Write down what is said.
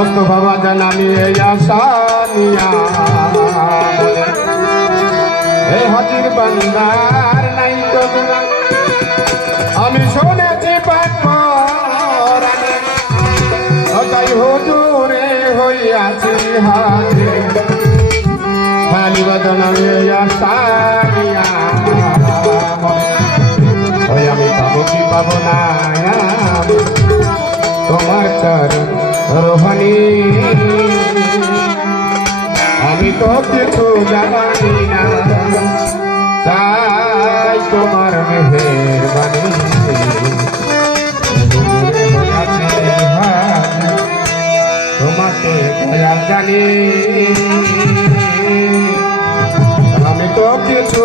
মুস্তফা বাজান আমি এই আশা নিয়া এই হাজির বান্দার নাই তো আমি শুনেছি পাঠ করানে তাই হুজুরে হইয়াছি হাজির খালি বাজান আমি এই আশা নিয়া ওই আমি পাবো কি পাবো না তোমার চরণ রোহানি আমি তো কিছু জানি না তাই তোমার মেহেরবানি তোমাকে দয়া জানি আমি তো কিছু